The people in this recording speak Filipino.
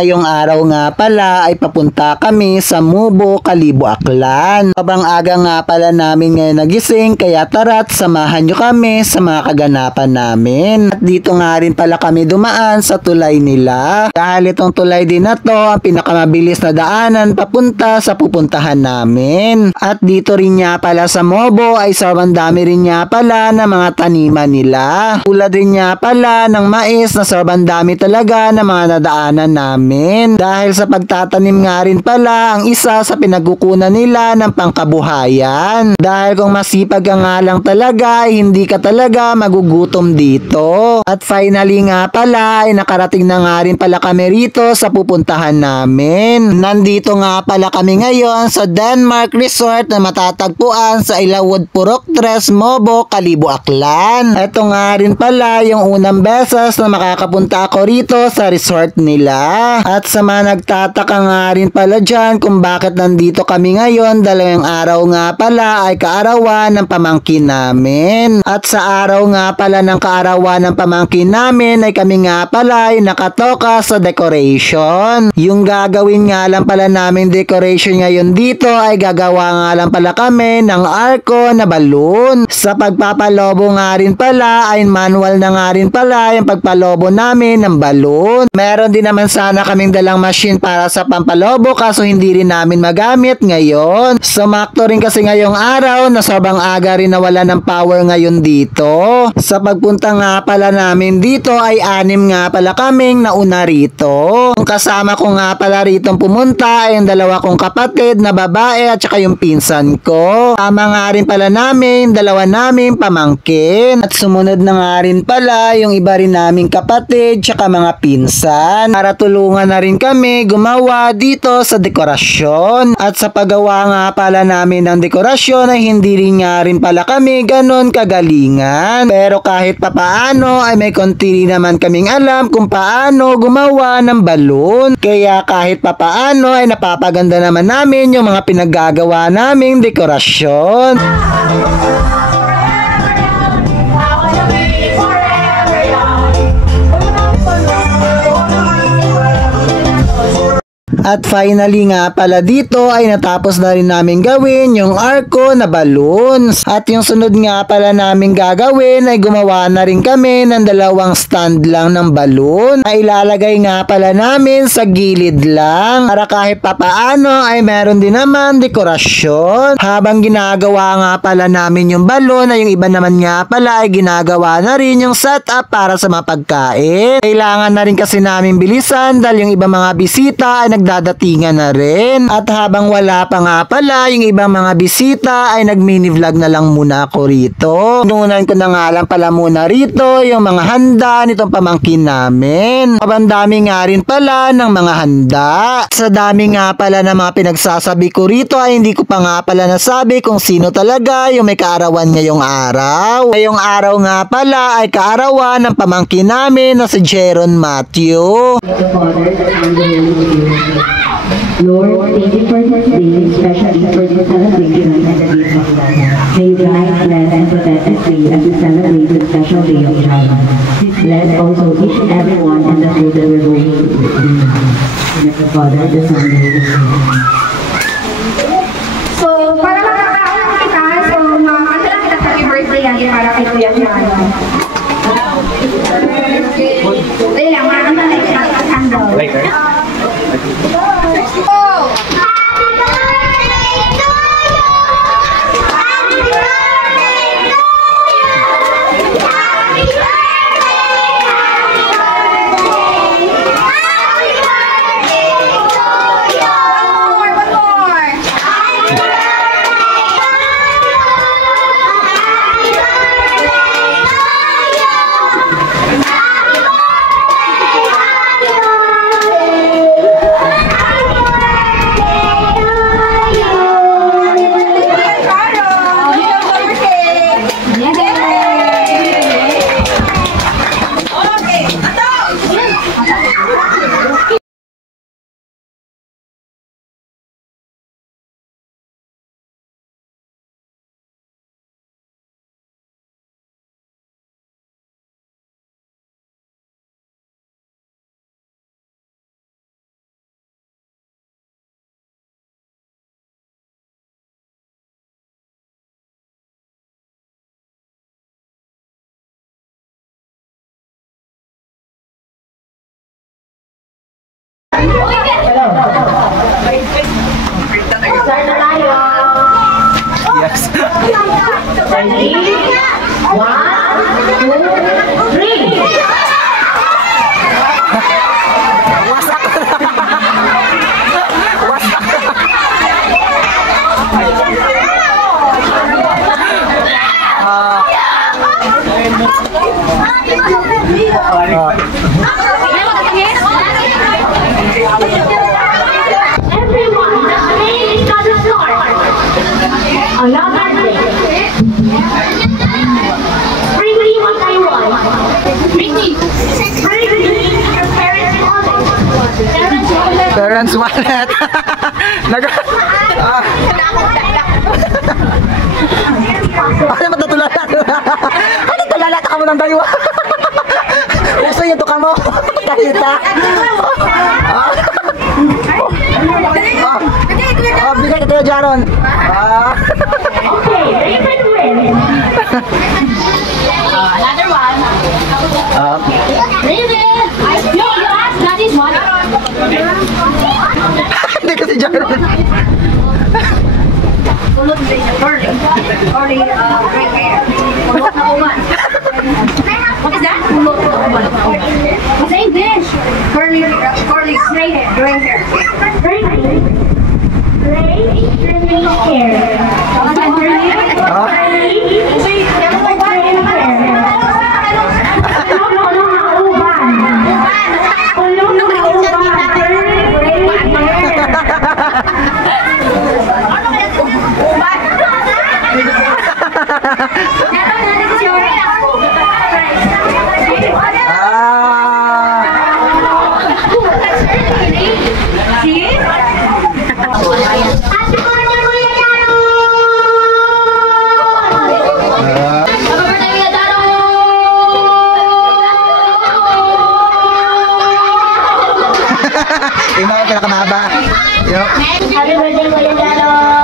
ngayong araw nga pala ay papunta kami sa Mubo, Kalibo, Aklan. Habang aga nga pala namin ngayon nagising, kaya tara't samahan nyo kami sa mga kaganapan namin. At dito nga rin pala kami dumaan sa tulay nila. Dahil itong tulay din na to ang pinakamabilis na daanan papunta sa pupuntahan namin. At dito rin nga pala sa Mubo ay sobrang dami rin nga pala ng mga taniman nila. Tulad rin nga pala ng mais na sobrang dami talaga ng mga nadaanan namin. Dahil sa pagtatanim nga rin pala ang isa sa pinagkukunan nila ng pangkabuhayan. Dahil kung masipag ka nga lang talaga ay hindi ka talaga magugutom dito. At finally nga pala ay nakarating na nga rin pala kami rito sa pupuntahan namin. Nandito nga pala kami ngayon sa Denmark Resort na matatagpuan sa Ilawod Purok 3, Mubo, Kalibo, Aklan. Ito nga rin pala yung unang beses na makakapunta ako rito sa resort nila. At sa mga nagtataka nga rin pala dyan kung bakit nandito kami ngayon, dalawang araw nga pala ay kaarawan ng pamangkin namin. At sa araw nga pala ng kaarawan ng pamangkin namin ay kami nga pala ay nakatoka sa decoration. Yung gagawin nga lang pala namin decoration ngayon dito ay gagawa nga lang pala kami ng arko na balloon. Sa pagpapalobo nga rin pala ay manual na nga rin pala yung pagpalobo namin ng balloon. Meron din naman sana kaming dalang machine para sa pampalobo kaso hindi rin namin magamit ngayon. Sumakto rin kasi ngayong araw na sobrang aga rin nawala ng power ngayon dito. Sa pagpunta nga pala namin dito ay 6 nga pala kaming nauna rito. Ang kasama ko nga pala rito pumunta ay ang dalawa kong kapatid na babae at saka yung pinsan ko. Tama nga rin pala namin, dalawa namin pamangkin. At sumunod na nga rin pala yung iba rin naming kapatid tsaka mga pinsan para tulungan na rin kami gumawa dito sa dekorasyon. At sa paggawa nga pala namin ng dekorasyon ay hindi rin nga rin pala kami ganon kagalingan. Pero kahit papaano ay may konti naman kaming alam kung paano gumawa ng balloon. Kaya kahit papaano ay napapaganda naman namin yung mga pinaggagawa naming dekorasyon. At finally nga pala dito ay natapos na rin namin gawin yung arko na balloons. At yung sunod nga pala namin gagawin ay gumawa na rin kami ng dalawang stand lang ng balloon na ilalagay nga pala namin sa gilid lang para kahit papaano ay meron din naman dekorasyon. Habang ginagawa nga pala namin yung balloon ay yung iba naman nga pala ay ginagawa na rin yung setup para sa mapagkain. Kailangan na rin kasi namin bilisan dahil yung iba mga bisita ay dadatingan na rin. At habang wala pa nga pala yung ibang mga bisita ay nag-mini vlog na lang muna ako rito. Nunan ko na nga lang pala muna rito yung mga handa nitong pamangkin namin. Dami nga rin pala ng mga handa. Sa dami nga pala ng mga pinagsasabi ko rito ay hindi ko pa nga pala nasabi kung sino talaga yung may kaarawan ngayong araw. Ngayong araw nga pala ay kaarawan ng pamangkin namin na si Jeron Matthew. Lord, thank you for this day, especially for this celebration and the day of God. May you guide, bless, and protect us as we celebrate the special day of God. Bless also each and every one and the food that we're going to eat. In the Father, the Son, and the Holy Spirit. So, para makakaon kita, so makakanta lang kita happy birthday yan para kay Kuya Piano. Dali lang, makakanta lang kita sa candle. Go. Start na tayo. Yes. Ready? 1, 2, 3. Everyone, the play is not a start. Another day. Bring me what I want. Bring me your parents' wallet. Parents wallet. Ano matutulala? Ano tulalata ka mo ng daywa? Uso yung tuka mo. Kahita. Bigay ka tayo, Jaron. Okay, Raven wins. Another one. Raven! You ask Daddy's one. Hindi kasi Jaron. Curly gray hair. What is that? What's English? Curly gray hair. Gray hair. Gray hair. Yung mga pinakamahaba. Happy birthday, Kuya Jaro!